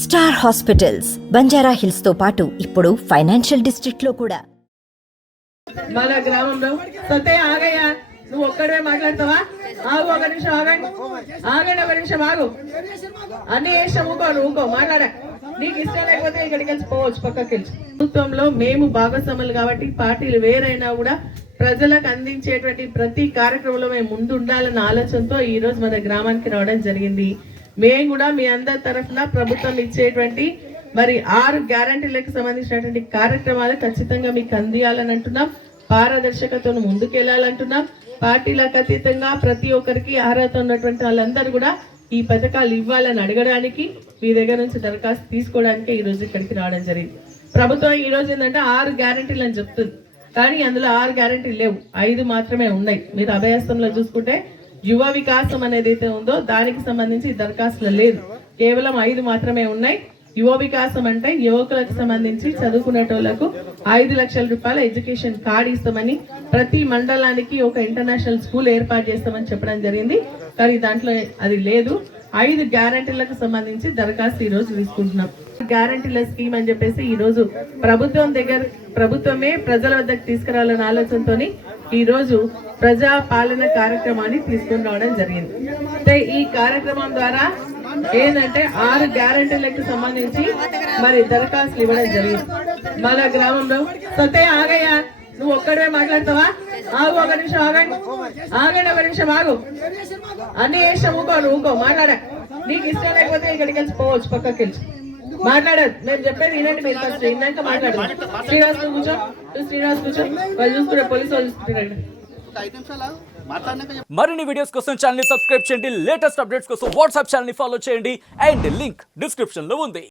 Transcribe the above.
Star hospitals Banjara hills తో పాటు ఇప్పుడు ఫైనాన్షియల్ డిస్ట్రిక్ట్ లో కూడా. మన గ్రామంలో సతే ఆగయ్యా, నువ్వు ఒక్కడే మాట్లాడతావా? ఆగు, ఒక నిమిషం ఆగండి, ఒక నిమిషం ఆగు. అన్ని వేసాం, ఊకో మాట్లాడ. నీకు ఇష్టం లేకపోతే ఇక్కడికి వెళ్ళి పోవచ్చు, పక్కకి వెళ్ళి. ప్రభుత్వంలో మేము భాగస్వాములు కాబట్టి పార్టీలు వేరైనా కూడా ప్రజలకు అందించేటువంటి ప్రతి కార్యక్రమంలో మేము ముందు ఉండాలన్న ఆలోచనతో ఈ రోజు మన గ్రామానికి రావడం జరిగింది. మేము కూడా మీ అందరి తరఫున ప్రభుత్వం ఇచ్చేటువంటి మరి 6 గ్యారంటీలకు సంబంధించినటువంటి కార్యక్రమాలు ఖచ్చితంగా మీకు అందియాలని అంటున్నాం. పారదర్శకతను ముందుకెళ్లాలంటున్నాం. పార్టీలకు అతీతంగా ప్రతి ఒక్కరికి అర్హత ఉన్నటువంటి వాళ్ళందరూ కూడా ఈ పథకాలు ఇవ్వాలని అడగడానికి మీ దగ్గర నుంచి దరఖాస్తు తీసుకోవడానికి ఈ రోజు ఇక్కడికి రావడం జరిగింది. ప్రభుత్వం ఈ రోజు ఏంటంటే 6 గ్యారంటీలు అని చెప్తుంది, కానీ అందులో 6 గ్యారంటీలు లేవు, 5 మాత్రమే ఉన్నాయి. మీరు అభయస్థంలో చూసుకుంటే యువ వికాసం అనేది అయితే ఉందో దానికి సంబంధించి దరఖాస్తులు లేదు, కేవలం 5 మాత్రమే ఉన్నాయి. యువ వికాసం అంటే యువకులకు సంబంధించి చదువుకునేటోళ్లకు 5 లక్షల రూపాయల ఎడ్యుకేషన్ కార్డు ఇస్తామని, ప్రతి మండలానికి ఒక ఇంటర్నేషనల్ స్కూల్ ఏర్పాటు చేస్తామని చెప్పడం జరిగింది. కానీ దాంట్లో అది లేదు. 5 గ్యారంటీలకు సంబంధించి దరఖాస్తు ఈ రోజు తీసుకుంటున్నాం. గ్యారంటీల స్కీమ్ అని చెప్పేసి ఈ రోజు ప్రభుత్వమే ప్రజల వద్దకు తీసుకురావాలన్న ఆలోచనతోని ఈ రోజు ప్రజా పాలన కార్యక్రమాన్ని తీసుకుని రావడం జరిగింది. అంటే ఈ కార్యక్రమం ద్వారా ఏంటంటే 6 గ్యారంటీలకు సంబంధించి మరి దరఖాస్తులు ఇవ్వడం జరిగింది. మన గ్రామంలో సతే ఆగయ్యా, నువ్వు ఒక్కడే మాట్లాడతావా? ఆగు, ఒక నిమిషం ఆగండి, ఒక నిమిషం ఆగు. అన్ని వేసాం, ఊకో మాట్లాడ. నీకు ఇష్టం లేకపోతే ఇక్కడికి వెళ్ళి పోవచ్చు, పక్కకి వెళ్ళి మాట్లాడదు. మేము చెప్పేది వినండి, మీరు ఫస్ట్ విన్నాక మాట్లాడదు. శ్రీనివాస్ కూర్చో, వాళ్ళు చూసుకున్నారు, పోలీసు వాళ్ళు చూసుకుంటున్నారు. మరిన్ని వీడియోస్ కోసం ఛానల్ ని సబ్స్క్రైబ్ చేయండి. లేటెస్ట్ అప్డేట్స్ కోసం వాట్సాప్ ఛానల్ ని ఫాలో చేయండి. అండ్ లింక్ డిస్క్రిప్షన్ లో ఉంది.